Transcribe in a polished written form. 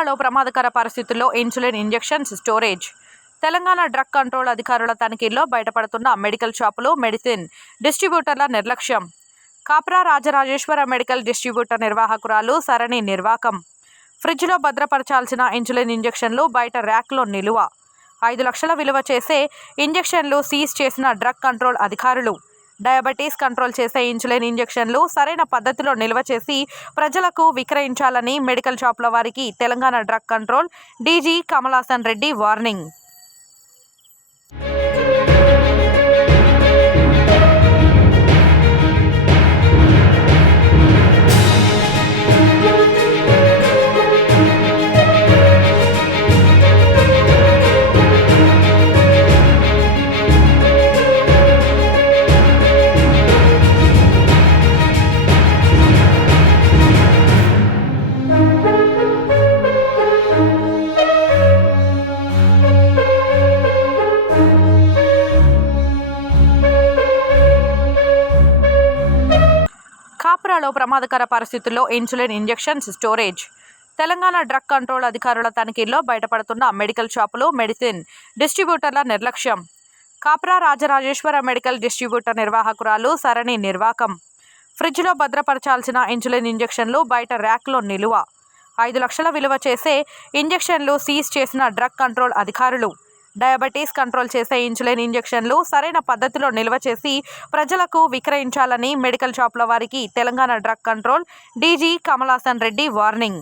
కాప్రాలో ప్రమాదకర పరిస్థితుల్లో insulin injections storage. Telangana drug control అధికారుల తనిఖీల్లో బయటపడుతున్న మెడికల్ షాపులు, మెడిసిన్ డిస్ట్రిబ్యూటర్ల నిర్లక్ష్యం. కాప్రా రాజరాజేశ్వర మెడికల్ డిస్ట్రిబ్యూటర్ నిర్వాహకురాలు సరణి నిర్వాకం. ఫ్రిడ్జ్లో భద్రపరచాల్సిన ఇన్సులిన్ ఇంజెక్షన్లు బయట ర్యాక్లో నిలువ. 5 లక్షల విలువ చేసే ఇంజెక్షన్లు సీజ్ చేసిన డ్రగ్ కంట్రోల్ అధికారులు. డయాబెటీస్ కంట్రోల్ చేసే ఇన్సులిన్ ఇంజెక్షన్లు సరైన పద్ధతిలో నిల్వ చేసి ప్రజలకు విక్రయించాలని మెడికల్ షాపుల వారికి Telangana drug control DG Kamalasan Reddy warning. కాప్రాలో ప్రమాదకర పరిస్థితుల్లో insulin injections storage. Telangana drug control అధికారుల తనిఖీల్లో బయటపడుతున్న మెడికల్ షాపులు, మెడిసిన్ డిస్ట్రిబ్యూటర్ల నిర్లక్ష్యం. కాప్రా రాజరాజేశ్వర మెడికల్ డిస్ట్రిబ్యూటర్ నిర్వాహకురాలు సరణి నిర్వాకం. ఫ్రిడ్జ్లో భద్రపరచాల్సిన ఇన్సులిన్ ఇంజెక్షన్లు బయట ర్యాక్లో నిలువ. 5 లక్షల విలువ చేసే ఇంజెక్షన్లు సీజ్ చేసిన డ్రగ్ కంట్రోల్ అధికారులు. డయాబెటీస్ కంట్రోల్ చేసే ఇన్సులిన్ ఇంజెక్షన్లు సరైన పద్ధతిలో నిల్వ చేసి ప్రజలకు విక్రయించాలని మెడికల్ షాపుల వారికి Telangana drug control DG Kamalasan Reddy warning.